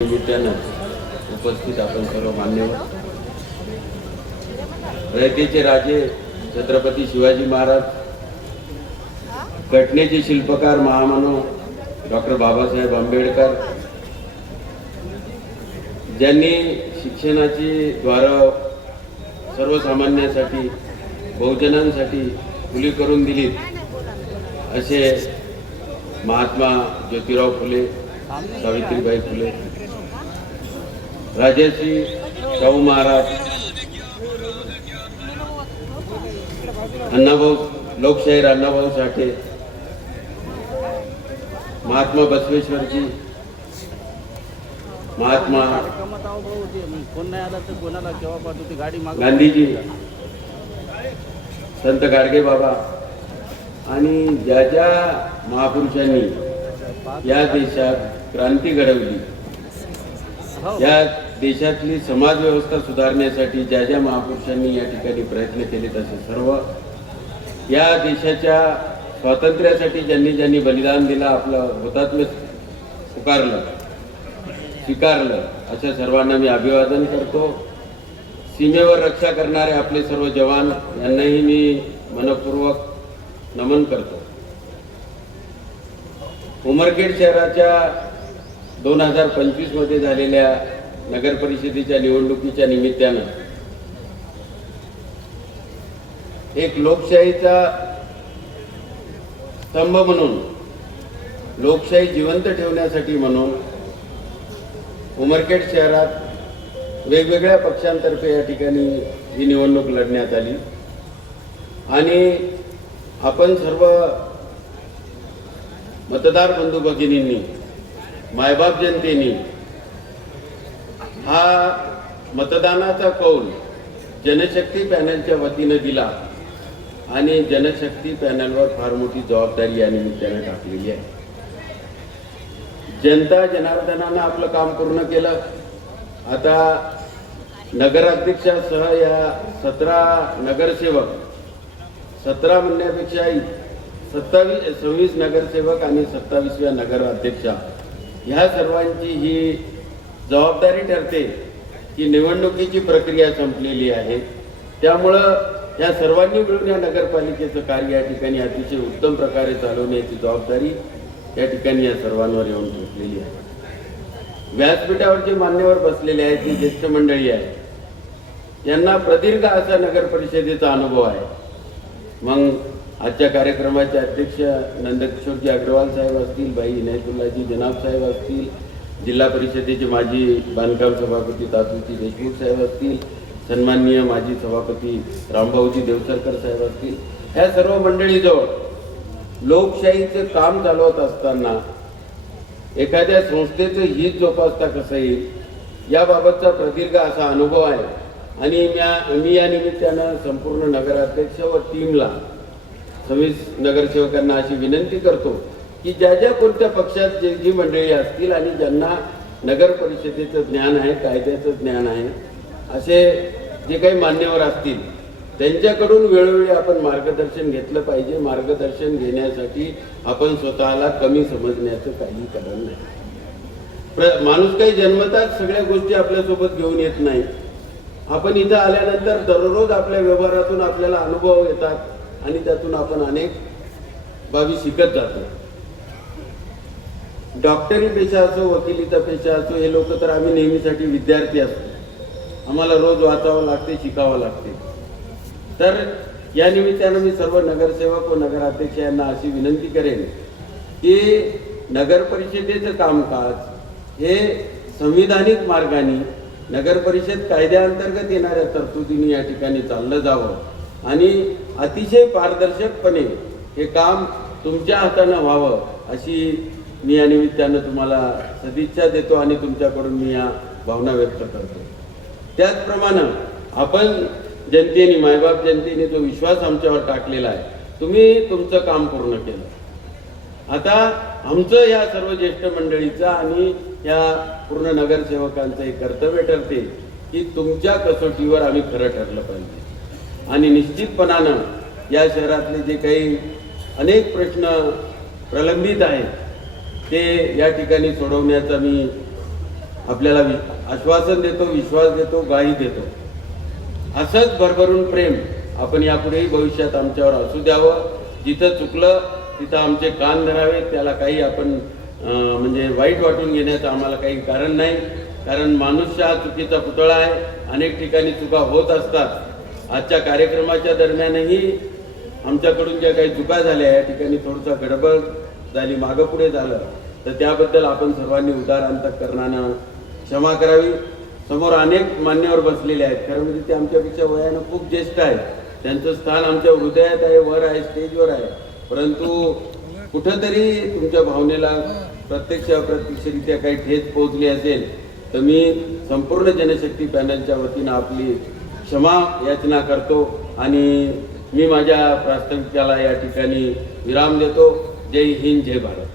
निमित्तानं उपस्थित आपण सर्व मान्यवर, रयतेचे राजे छत्रपती शिवाजी महाराज, घटनेचे शिल्पकार महामानव डॉक्टर बाबासाहेब आंबेडकर, ज्यांनी शिक्षणाची द्वारं सर्वसामान्यांसाठी बहुजनांसाठी खुली करून दिलीत, असे महात्मा ज्योतिराव फुले, सावित्रीबाई फुले, राजर्षी शाहू महाराज, अण्णाभाऊ लोकशाहीर अण्णाभाऊ साठे, महात्मा बसवेश्वरजी, महात्मा गांधीजी, संत गाडगे बाबा आणि ज्या ज्या महापुरुषांनी या देशात क्रांती घडवली, या देशातली समाज व्यवस्था सुधारण्यासाठी ज्या ज्या महापुरुषांनी या ठिकाणी प्रयत्न केले, तसे सर्व या देशाच्या स्वातंत्र्यासाठी ज्यांनी ज्यांनी बलिदान दिलं, आपलं हुतात्म्य स्वीकारलं, अशा सर्वांना मी अभिवादन करतो. सीमेवर रक्षा करणारे आपले सर्व जवान यांनाही मी मनपूर्वक नमन करतो. उमरखेड शहराच्या 2025 मध्ये झालेल्या नगर परिषदेच्या निवडणुकीच्या निमित्तानं एक लोकशाहीचा स्तंभ म्हणून, लोकशाही जिवंत ठेवण्यासाठी म्हणून उमरखेड शहरात वेगवेगळ्या पक्षांतर्फे या ठिकाणी ही निवडणूक लढण्यात आली आणि आपण सर्व मतदार बंधू भगिनींनी, मायबाप जनतेने हा मतदानाचा कौल जनशक्ती पॅनलच्या वतीने दिला आणि जनशक्ती पॅनलवर फार मोठी जबाबदारी या निमित्ताने टाकलेली आहे. जनता जनार्दनानं आपलं काम पूर्ण केलं. आता नगराध्यक्षासह या 17 नगरसेवक, 17 म्हणण्यापेक्षा 26 नगरसेवक आणि 27व्या नगराध्यक्षा, ह्या सर्वांची ही जबाबदारी ठरते की निवडणुकीची प्रक्रिया संपलेली आहे. त्यामुळं या सर्वांनी मिळून या नगरपालिकेचं कार्य या ठिकाणी अतिशय उत्तम प्रकारे चालवण्याची जबाबदारी या ठिकाणी या सर्वांवर येऊन पोचलेली आहे. व्यासपीठावर जे मान्यवर बसलेले आहेत, जी ज्येष्ठ मंडळी आहे, यांना प्रदीर्घ असा नगर परिषदेचा अनुभव आहे. मग आजच्या कार्यक्रमाचे अध्यक्ष नंदकिशोरजी अग्रवाल साहेब असतील, बाई इनायतुल्लाजी जनाब साहेब असतील, जिल्हा परिषदेचे माजी बांधकाम सभापती तातूजी देशमुख साहेब असतील, सन्माननीय माजी सभापती रामभाऊजी देवसरकर साहेब असतील, ह्या सर्व मंडळीजवळ लोकशाहीचं काम चालवत असताना एखाद्या संस्थेचं हित जोपासता कसं येईल याबाबतचा प्रदीर्घ असा अनुभव आहे. आणि मी या निमित्तानं संपूर्ण नगराध्यक्ष व टीमला, 26 नगरसेवकांना अशी विनंती करतो की ज्या ज्या कोणत्या पक्षात जी मंडळी असतील आणि ज्यांना नगर परिषदेचं ज्ञान आहे, कायद्याचं ज्ञान आहे, असे जे काही मान्यवर असतील त्यांच्याकडून वेळोवेळी आपण मार्गदर्शन घेतलं पाहिजे. मार्गदर्शन घेण्यासाठी आपण स्वतःला कमी समजण्याचं काही कारण नाही. माणूस काही जन्मताच सगळ्या गोष्टी आपल्यासोबत घेऊन येत नाही. आपण इथं आल्यानंतर दररोज आपल्या व्यवहारातून आपल्याला अनुभव येतात आणि त्यातून आपण अनेक बाबी शिकत जातो. डॉक्टरी पेशा असो, वकिलीचा पेशा असो, हे लोक तर आम्ही नेहमीसाठी विद्यार्थी असतो. आम्हाला रोज वाचावं लागते, शिकावं लागते. तर या निमित्तानं मी सर्व नगरसेवक व नगराध्यक्ष यांना अशी विनंती करेन की नगर परिषदेचं कामकाज हे संविधानिक मार्गाने, नगर परिषद कायद्याअंतर्गत येणाऱ्या तरतुदींनी या ठिकाणी चाललं जावं आणि अतिशय पारदर्शकपणे हे काम तुमच्या हातानं व्हावं, अशी मी या निमित्तानं तुम्हाला सदिच्छा देतो आणि तुमच्याकडून मी या भावना व्यक्त करतो. त्याचप्रमाणे आपण जनतेने, मायबाप जनतेने जो विश्वास आमच्यावर टाकलेला आहे, तुम्ही तुमचं काम पूर्ण केलं. आता आमचं या सर्व ज्येष्ठ मंडळीचं आणि या पूर्ण नगरसेवकांचं एक कर्तव्य ठरते की तुमच्या कसोटीवर आम्ही खरं ठरलं पाहिजे. आणि निश्चितपणानं या शहरातले जे काही अनेक प्रश्न प्रलंबित आहेत ते या ठिकाणी सोडवण्याचा मी आपल्याला आश्वासन देतो, विश्वास देतो, ग्वाही देतो. असंच भरभरून प्रेम आपण यापुढेही भविष्यात आमच्यावर असू द्यावं. जिथं चुकलं तिथं आमचे कान धरावे. त्याला काही आपण म्हणजे वाईट वाटून घेण्याचं आम्हाला काही कारण नाही. कारण मनुष्य हा चुकीचा पुतळा आहे. अनेक ठिकाणी चुका होत असतात. आजच्या कार्यक्रमाच्या दरम्यानही आमच्याकडून ज्या काही चुका झाल्या या ठिकाणी थोडंसं गडबड झाली, मागं पुढे झालं, तर त्याबद्दल आपण सर्वांनी उदार अंतःकरणानं क्षमा करावी. समोर अनेक मान्यवर बसलेले आहेत. खरं म्हणजे ते आमच्यापेक्षा वयानं खूप ज्येष्ठ आहेत. त्यांचं स्थान आमच्या हृदयात आहे, वर आहे, स्टेजवर आहे. परंतु कुठंतरी तुमच्या भावनेला प्रत्यक्ष अप्रत्यक्षरित्या काही ठेच पोहोचली असेल तर मी संपूर्ण जनशक्ती पॅनलच्या वतीनं आपली क्षमा याचना करतो आणि मी माझ्या प्रास्ताविकाला या ठिकाणी विराम देतो. जय हिंद, जय भारत.